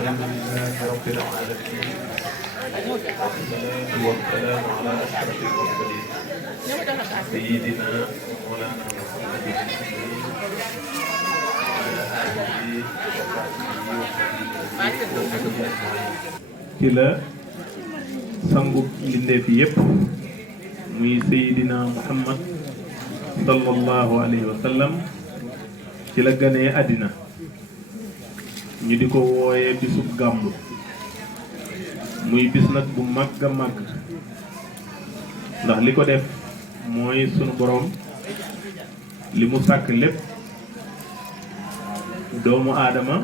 الحمد لله رب العالمين والسلام على أشرف المرسلين سيدنا ومولانا محمد ci la sangu mbindeef yépp muy Seydina Muhammad sallallahu alayhi wa sallam ci la ganee àddina ñu di ko wooyee bisub gàmmu muy bis nag bu màgg a màgg ndax li ko def mooy sunu boroom li mu sàkk lépp doomu aadama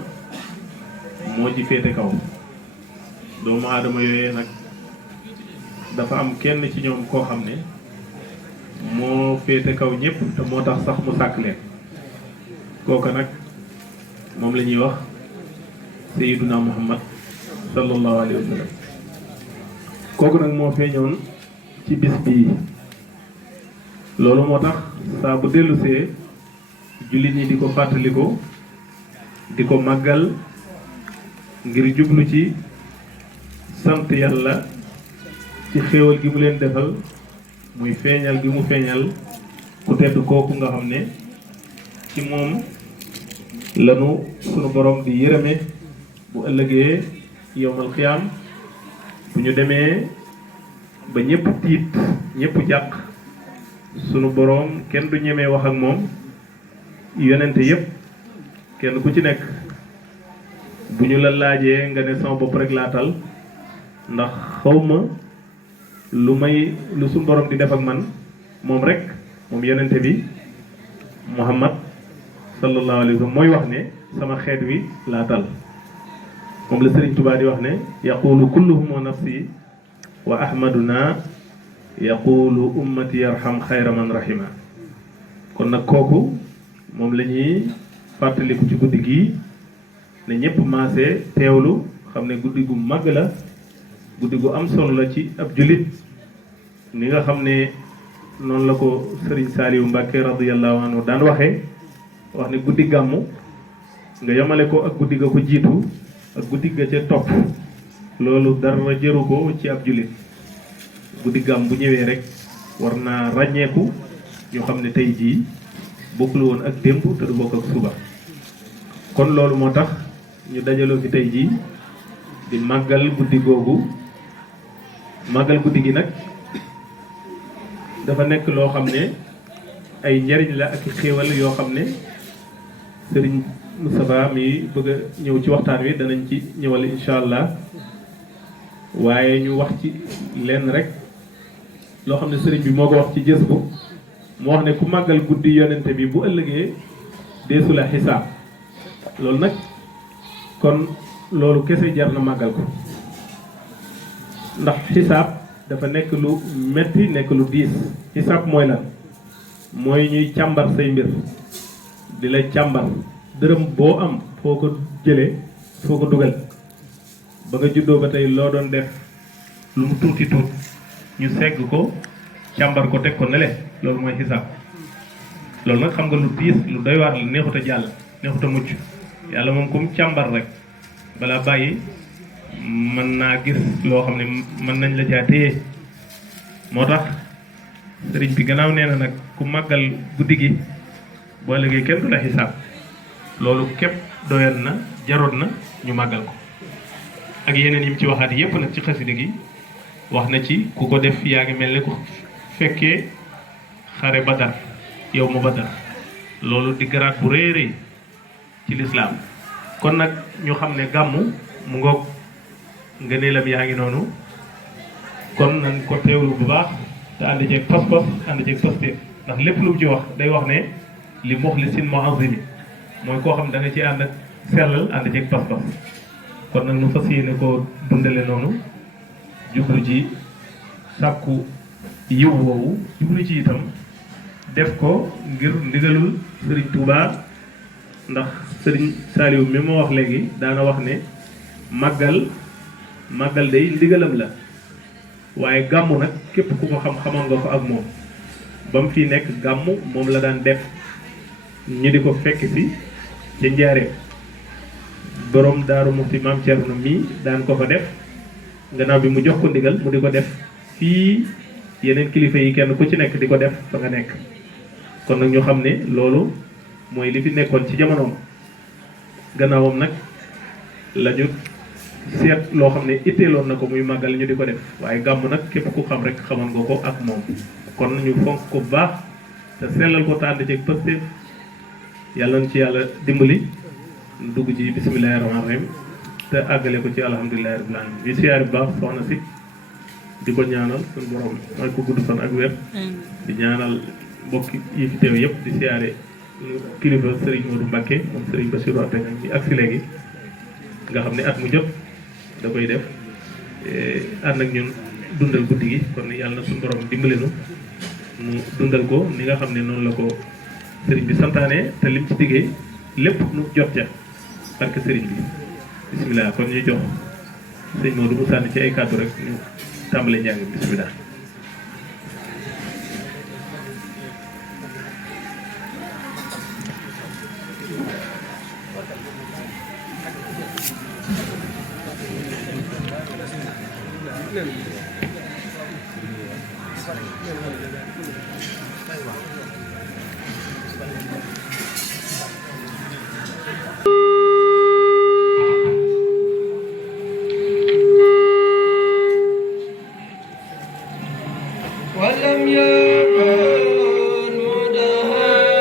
moo ci féete kaw doomu aadama yooyee nag dafa am kenn ci ñoom koo xam ne moo féete kaw ñépp te moo tax sax mu sàkk leen kooka nag moom la ñuy wax Sayyiduna Muhammad sallallahu alayhi wa sallam kooku nag moo feeñoon ci bis bii loolu moo tax saa bu dellusee jullit ñi di ko fàttaliku di ko màggal ngir jublu ci sant yàlla ci xéewal gi mu leen defal muy feeñal gi mu feeñal ku tedd kooku nga xam ne ci moom lanu sunu borom di yërëme bu ëllëgee yowmal xiyaam bu ñu demee ba ñëpp tiit ñëpp jàq sunu borom kenn du ñemee wax ak moom yonente yépp kenn ku ci nekk bu ñu la laajee nga ne sama bopp rek laa tal ndax xawma lu suñu borom di def ak man moom rek moom yonente bi Muhammad sallallahu alayhi wa sallam mooy wax ne sama xeet wi laa tal moom la Sëriñ Tuubaa di wax ne yaqulu kulluhum nafsi wa ahmaduna yaqulu ummati yarham xayra man rahima kon nag kooku moom la ñuy fàttaliku ci guddi gii ne ñëpp maase teewlu xam ne guddi gu màgg la guddi gu am solo la ci ab jullit ni nga xam ne noonu la ko Sëriñ Saaliwu Mbàkke radiyallahu anhu daan waxee wax ne guddi gàmmu nga yemale ko ak guddi ga ko jiitu ak guddi ga ca topp loolu dara jëru ko ci ab jullit guddi gàmm bu ñëwee rek war naa ràññeeku ñu xam ne tey jii bokkul woon ak démb te du bokk ak suba kon loolu moo tax ñu dajaloo fi tey jii di màggal guddi googu màggal guddi gi nag dafa nekk loo xam ne ay njariñ la ak xéewal yoo xam ne Sëriñ Moustapha mi bëgg a ñëw ci waxtaan wi danañ ci ñëwal incha allah waaye ñu wax ci lenn rek loo xam ne sëriñ bi moo ko wax ci jës bu mu wax ne ku màggal guddi yonente bi bu ëllëgee deesu la xisaab loolu nag kon loolu kese jar na màggal ko ndax xisaab dafa nekk lu metti nekk lu diis xisaab mooy lan mooy ñuy càmbar say mbir di la càmbar dërëm boo am foo ko jëlee foo ko dugal ba nga juddoo ba tey loo doon def lu mu tuuti tuut ñu segg ko càmbar ko teg ko nele loolu mooy xisaab loolu nag xam nga lu diis lu doy waar la neexut a jàll neexut a mucc yàlla moom comme càmbar rek balaa bàyyi mën naa gis loo xam ne mën nañ la caa téye moo tax sëriñ bi gannaaw nee na nag ku màggal guddi gi boo léegi kenn du la xisaab loolu képp doyoon na jaroon na ñu màggal ko ak yeneen yi mu ci waxaat yépp nag ci xasida gi wax na ci ku ko def yaa ngi mel ne ku fekkee xare Badar yow mu Badar loolu di garaat bu rëy rëy ci lislaam kon nag ñu xam ne gàmmu mu ngoog ngëneelam yaa ngi noonu kon nañ ko teewlu bu baax te ànd ceeg pas-pas ànd ceeg pasteef ndax lépp lu mu ci wax day wax ne li muxlisin mu'azzimi mooy koo xam da nga ci ànd ak sellal ànd ceeg pas-pas kon nag nu fas yéene ko dundale noonu jublu ci sàkku yiw woowu jublu ci itam def ko ngir ndigalul Sëriñ Tuubaa ndax Sëriñ Saaliw mi ma wax léegi daana wax ne màggal day ndigalam la waaye gàmmu nag képp ku ko xam xamoon nga ko ak moom ba mu fii nekk gàmmu moom la daan def ñu di ko fekk si ca njaareem borom Daaru Muxti maam Cerno mii daan ko fa def gannaaw bi mu jox ko ndigal mu di ko def fii yeneen kilifa yi kenn ku ci nekk di ko def fa nga nekk kon nag ñu xam ne loolu mooy li fi nekkoon ci jamonoom gannaawam nag lañu seet loo xam ne itteeloon na ko muy màggal ñu di ko def waaye gàmm nag képp ku xam rek xamoon nga ko ak moom kon ñu fonk ko bu baax te sellal ko tànd ceeg pëstéef yàlla na ci yàlla dimbali dugg ci bisimilahi rahmaani rahim te àggale ko ci alhamdulilahi rabbil alamin bi siyaari bu baax soxna si di ko ñaanal suñu borom mooy ko gudd fan ak wér di ñaanal mbokk yi fi teew yëpp di siyaare kilifa Serigne Modou Mbacké moom Serigne Bassirou Anta Niang ñi agsi léegi nga xam ne at mu jot da koy def ànd ak ñun dundal guddi gi kon yàlla na suñu borom dimbali nu mu dundal ko ni nga xam ne noonu la ko Serigne bi santaane te lim ci diggee lépp nu jot ca barke Serigne bi bisimilah kon ñu jox sëñ Modou mu sànni ci ay kàddu rek ñu tàmbale njàng bisimilah. ولم يكن مدهما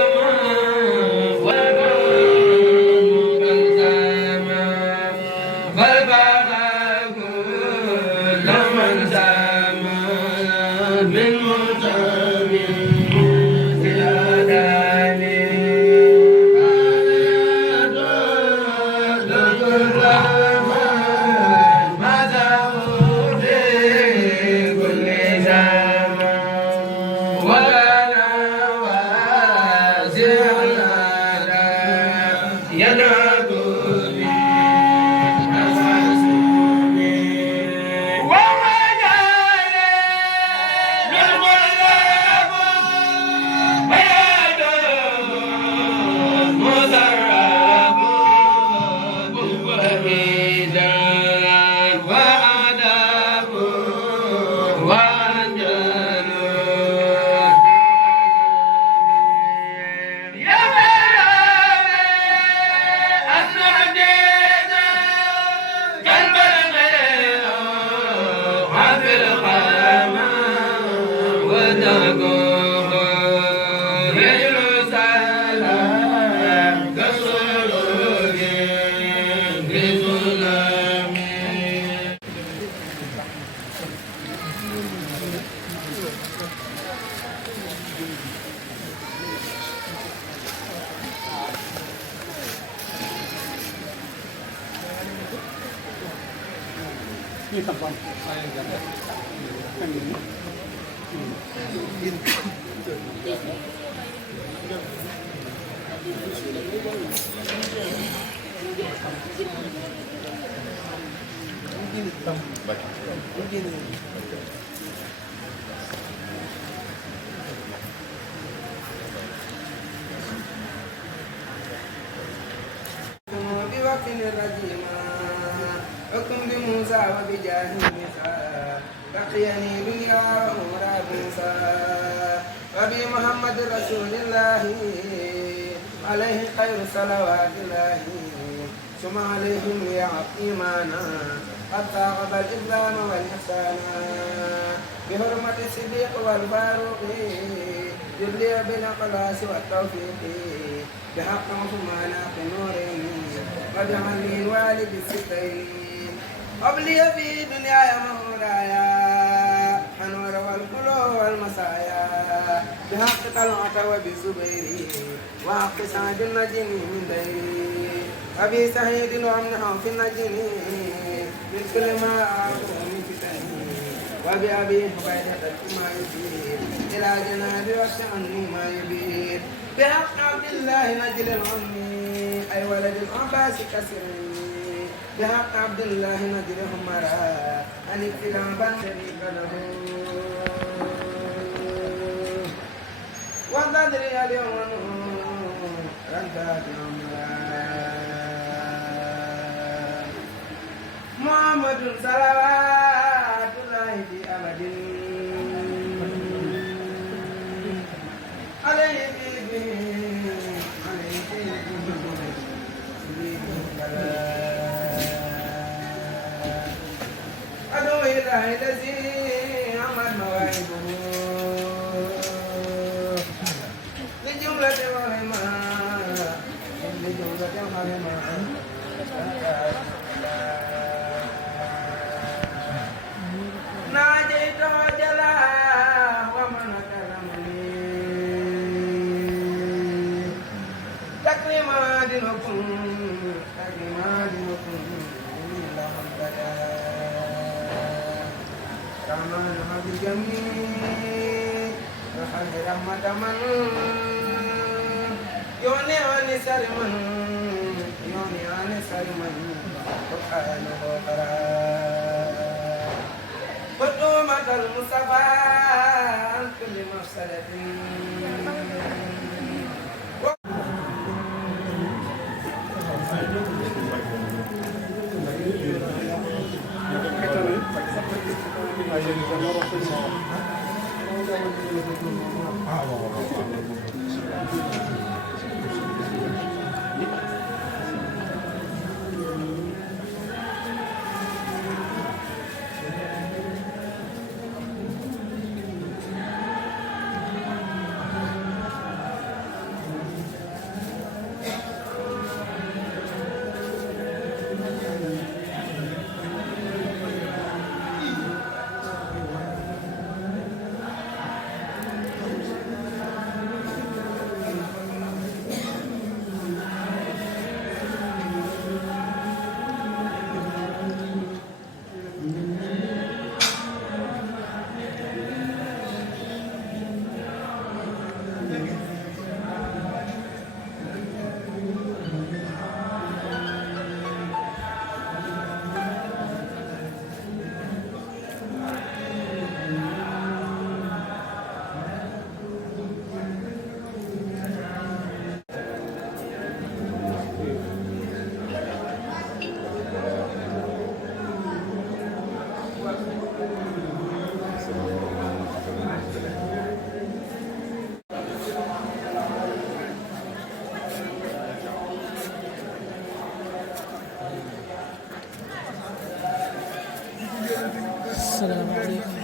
حكم بموسى وبجاه النساء بقيني دنيا وأمرا موسى وبمحمد رسول الله عليه خير صلوات الله ثم عليهم يعط إيمانا حتى قضى الإسلام والإحسان بحرمة الصديق والفاروق يبلي بالإخلاص والتوفيق بحق عثمان في نورين وبعلي الوالد الستين قبلي في دنياي مولايا حنور والقلوب والمسايا بحق طلعة وبزبيري وحق سعد النجم من ديري أبي سعيد وامنحه في النجم من كل ما أعرفه من فتنه وبأبي حبيبة ما يبيد إلى جناب وشأنه ما يبيد بحق عبد الله نجل العمي أي ولد العباس كسرني بحق عبد الله نجل همرا أن اكتلابا شريك له وتدري اليوم رنتات محمد صلوات الله في أبد عليه أدعو إله الذي عمت مواهبه لجملة العلماء ناجيت جلا ومن كرمني تكريما دينكم رحمن هب الجميع وحب رحمة من يوني عن سلمن يوني عن سلمن قرآنه قرآن قدومة المصطفى عن كل مفسدة asalaamaaleykum